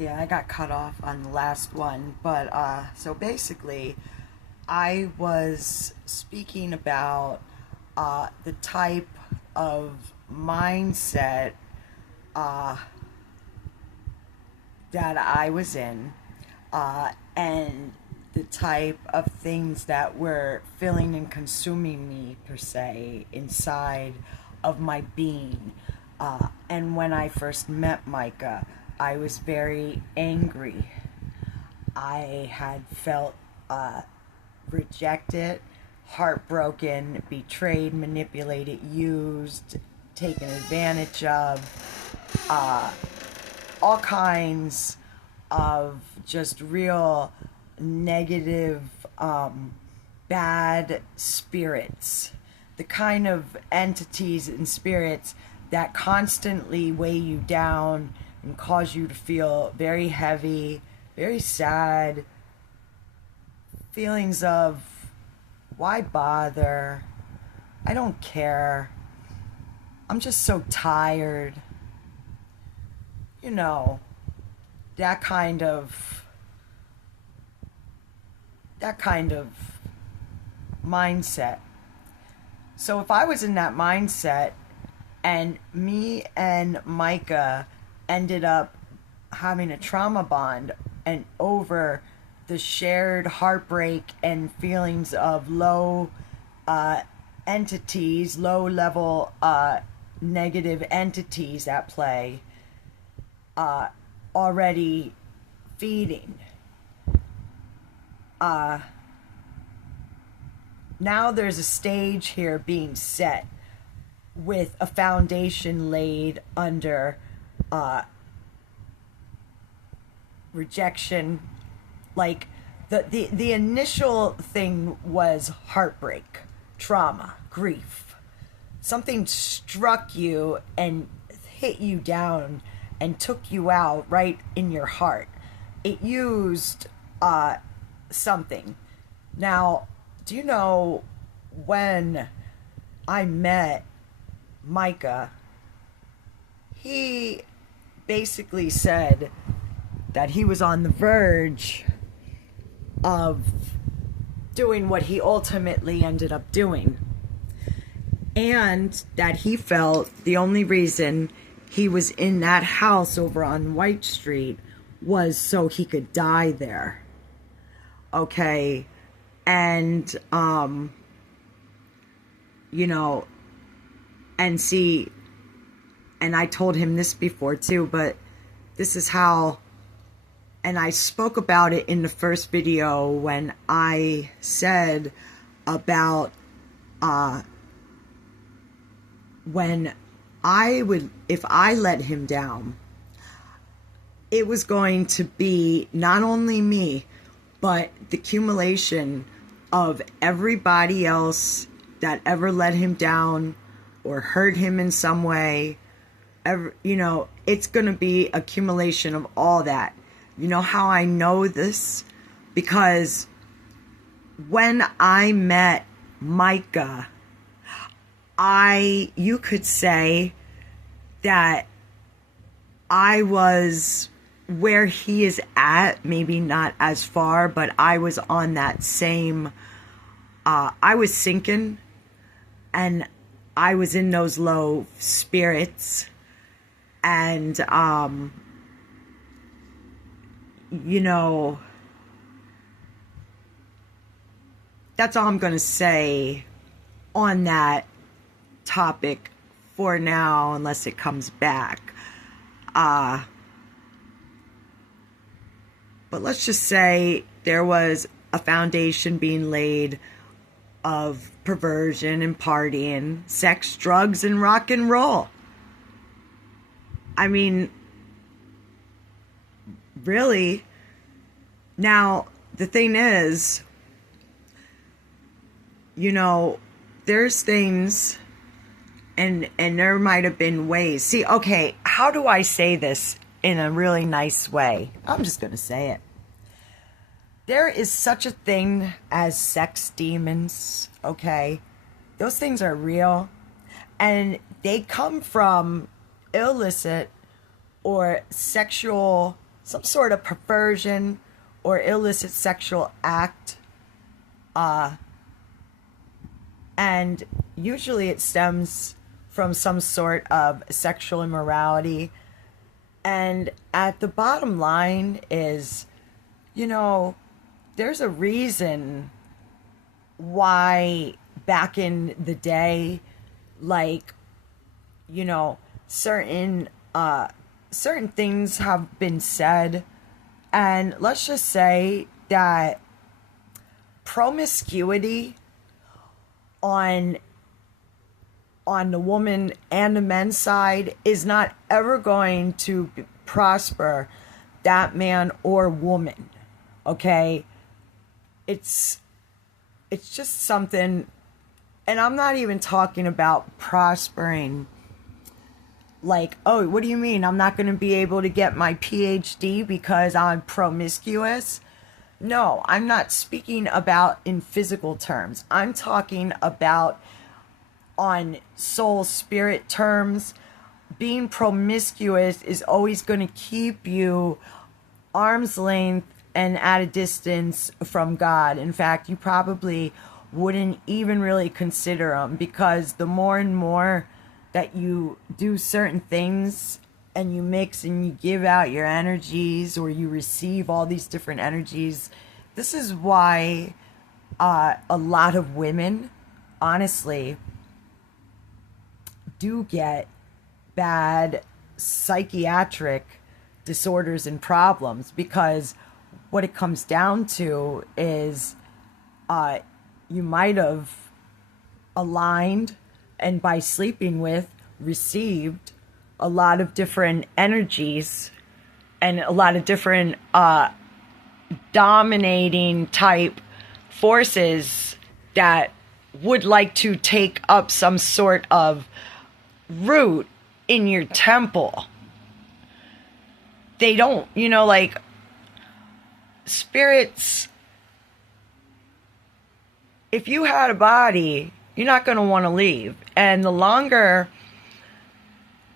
Yeah, I got cut off on the last one, but so basically, I was speaking about the type of mindset uh, that I was in, and the type of things that were filling and consuming me, per se, inside of my being. And when I first met Micah, I was very angry. I had felt rejected, heartbroken, betrayed, manipulated, used, taken advantage of, all kinds of just real negative, bad spirits. The kind of entities and spirits that constantly weigh you down and cause you to feel very heavy, very sad, feelings of why bother? I don't care. I'm just so tired. You know, that kind of that kind of mindset. So if I was in that mindset and me and Micah ended up having a trauma bond and over the shared heartbreak and feelings of low entities, low level negative entities at play, already feeding. Now there's a stage here being set with a foundation laid under rejection. Like the initial thing was heartbreak, trauma, grief. Something struck you and hit you down and took you out right in your heart. It used something. Now, do you know when I met Micah, he basically said that he was on the verge of doing what he ultimately ended up doing. And that he felt the only reason he was in that house over on White Street was so he could die there. Okay. And, you know, and see, and I told him this before too, but this is how, and I spoke about it in the first video when I said about, when I would, if I let him down, it was going to be not only me, but the accumulation of everybody else that ever let him down or hurt him in some way. You know, it's going to be accumulation of all that. You know how I know this? Because when I met Micah, you could say that I was where he is at, maybe not as far, but I was on that same, I was sinking and I was in those low spirits. And, you know, that's all I'm going to say on that topic for now, unless it comes back. But let's just say there was a foundation being laid of perversion and partying, sex, drugs, and rock and roll. I mean, really. Now, the thing is, you know, there's things, and there might have been ways. See, okay, how do I say this in a really nice way? I'm just going to say it. There is such a thing as sex demons, okay? Those things are real, and they come from illicit or sexual some sort of perversion or illicit sexual act. And usually it stems from some sort of sexual immorality. And at the bottom line is, there's a reason why back in the day, like, certain things have been said. And let's just say that promiscuity on the woman and the men's side is not ever going to prosper that man or woman. Okay? It's just something, and I'm not even talking about prospering like, oh, what do you mean I'm not going to be able to get my PhD because I'm promiscuous? No, I'm not speaking about in physical terms. I'm talking about on soul spirit terms. Being promiscuous is always going to keep you arm's length and at a distance from God. In fact, you probably wouldn't even really consider them, because the more and more that you do certain things and you mix and you give out your energies, or you receive all these different energies, this is why a lot of women, honestly, do get bad psychiatric disorders and problems, because what it comes down to is you might have aligned, and by sleeping with, received a lot of different energies and a lot of different dominating type forces that would like to take up some sort of root in your temple. They don't, like, spirits, if you had a body, you're not going to want to leave. And the longer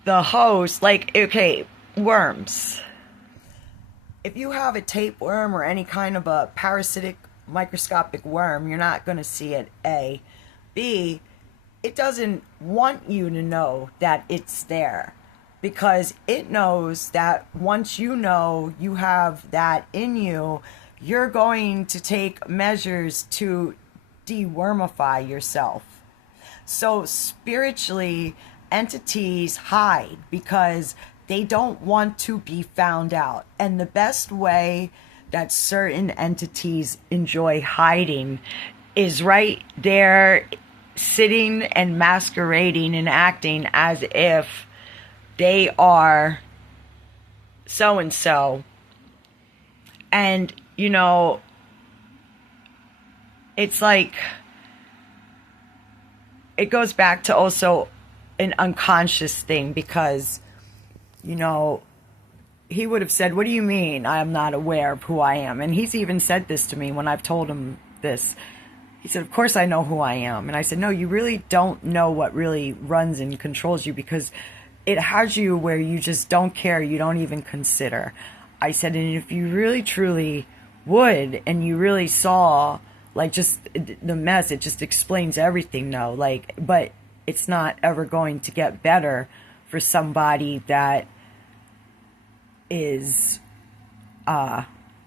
the host, like, okay, worms. If you have a tapeworm or any kind of a parasitic microscopic worm, you're not going to see it, A. B, it doesn't want you to know that it's there, because it knows that once you know you have that in you, you're going to take measures to dewormify yourself. So spiritually, entities hide because they don't want to be found out. And the best way that certain entities enjoy hiding is right there, sitting and masquerading and acting as if they are so and so. And, it's like, it goes back to also an unconscious thing, because, he would have said, what do you mean I'm not aware of who I am? And he's even said this to me when I've told him this. He said, of course I know who I am. And I said, no, you really don't know what really runs and controls you, because it has you where you just don't care. You don't even consider. I said, and if you really truly would, and you really saw, like, just the mess, it just explains everything, though. Like, but it's not ever going to get better for somebody that is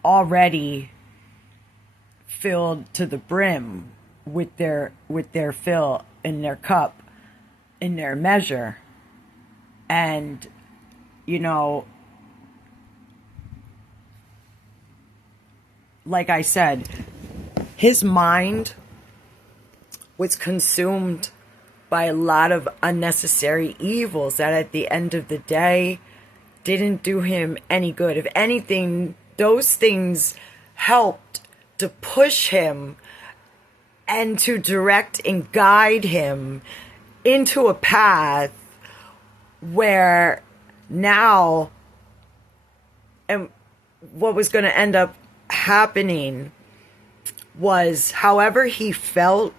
already filled to the brim with their fill in their cup, in their measure. And, like I said, his mind was consumed by a lot of unnecessary evils that at the end of the day didn't do him any good. If anything, those things helped to push him and to direct and guide him into a path where now, and what was going to end up happening was, however he felt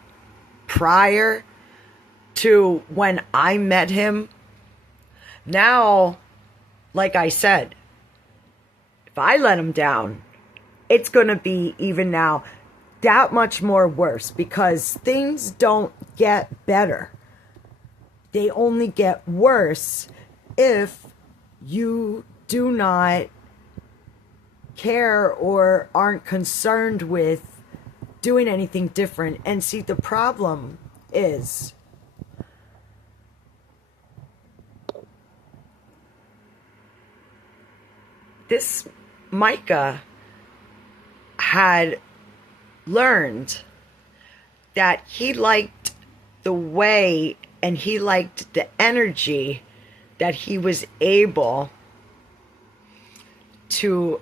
prior to when I met him, now, like I said, if if I let him down, it's going to be even now that much more worse, because things don't get better. They only get worse if you do not care or aren't concerned with doing anything different. And see, the problem is this Micah had learned that he liked the way and he liked the energy that he was able to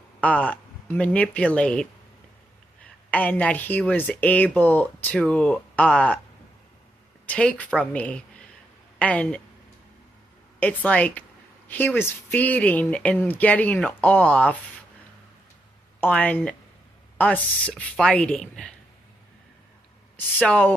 manipulate, and that he was able to take from me. And it's like he was feeding and getting off on us fighting. So